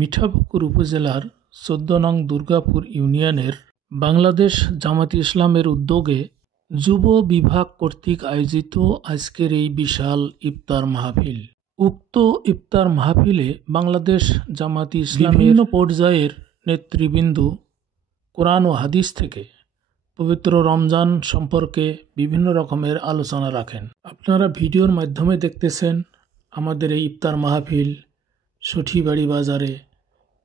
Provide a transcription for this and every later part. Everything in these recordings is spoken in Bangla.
মিঠাপুকুর উপজেলার ১৪ নং দুর্গাপুর ইউনিয়নের বাংলাদেশ জামাত ইসলামের উদ্যোগে যুব বিভাগ কর্তৃক আয়োজিত আজকের এই বিশাল ইফতার মাহফিল। উক্ত ইফতার মাহফিলে বাংলাদেশ জামাত ইসলামের বিভিন্ন পর্যায়ের নেতৃবৃন্দ কোরআন ও হাদিস থেকে পবিত্র রমজান সম্পর্কে বিভিন্ন রকমের আলোচনা রাখেন। আপনারা ভিডিওর মাধ্যমে দেখতেছেন আমাদের এই ইফতার মাহফিল সঠিবাড়ি বাজারে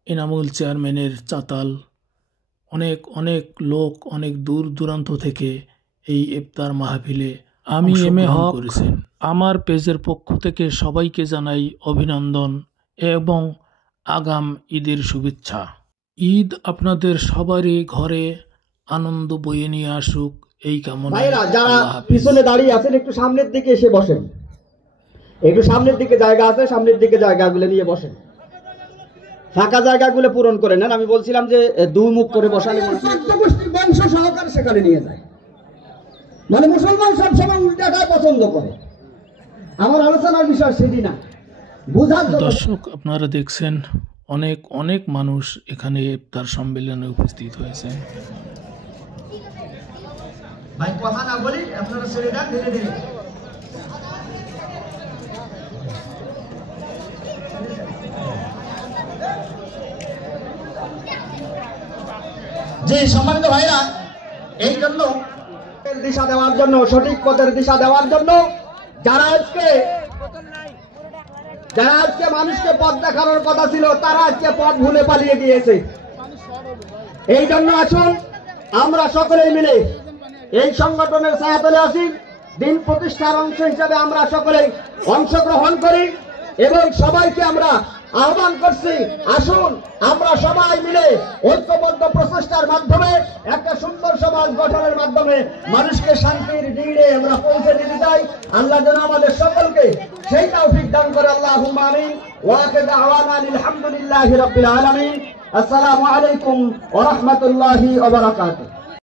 এনামুল চেয়ারম্যানের চাতাল। অনেক লোক অনেক দূর দূরান্ত থেকে এই ইফতার মাহফিলে আমি এম.এ. হক করেছেন। আমার পেজের পক্ষ থেকে সবাইকে জানাই অভিনন্দন এবং আগাম ঈদের শুভেচ্ছা। ঈদ আপনাদের সবারই ঘরে আনন্দ বয়ে নিয়ে আসুক এই কামনা। যারা পিছনে দাঁড়িয়ে আছেন একটু সামনের দিকে এসে বসেন, একটু সামনের দিকে জায়গা আছে, সামনের দিকে জায়গাগুলো নিয়ে বসেন, ফাঁকা জায়গাগুলো পূরণ করে নেন। আমি বলছিলাম যে দুই মুখ করে বসালে বংশ সহকারে সেখানে নিয়ে যায়, মানে মুসলমান সবসময় উল্টাটাই পছন্দ করে। আমার আলোচনার বিষয় সেটি না, বুঝার। দর্শক, আপনারা দেখছেন অনেক মানুষ এখানে ইফতার সম্মেলনে উপস্থিত হয়েছে। ভাই কথা না বলি আপনারা ছেড়ে দেন ধীরে ধীরে। যে সম্মানিত ভাইরা, এই জন্য দিশা দেওয়ার জন্য, সঠিক পথের দিশা দেওয়ার জন্য যারা আজকে মানুষকে পথ দেখানোর কথা ছিল, তারা আজকে পথ ভুলে পালিয়ে গিয়েছে। এই জন্য আসুন আমরা সকলেই মিলে এই সংগঠনের ছায়াতলে আসি, দিন প্রতিষ্ঠার অংশ হিসাবে আমরা সকলেই অংশগ্রহণ করি এবং সবাইকে আমরা আহ্বান করছি, আসুন আমরা সবাই মিলে ঐক্যবদ্ধ প্রচেষ্টার মাধ্যমে একটা সুন্দর সমাজ গঠনের মাধ্যমে মানুষকে শান্তির দিনে আমরা পৌঁছে দিতে চাই। আল্লাহ যেন আমাদের সকলকে সেই তৌফিক দান করে। আল্লাহুম্মা আমিন। ওয়া আখিরু দাওয়ানা আলহামদুলিল্লাহি রাব্বিল আলামিন। আসসালামু আলাইকুম ওয়া রাহমাতুল্লাহি ওয়া বারাকাতুহু।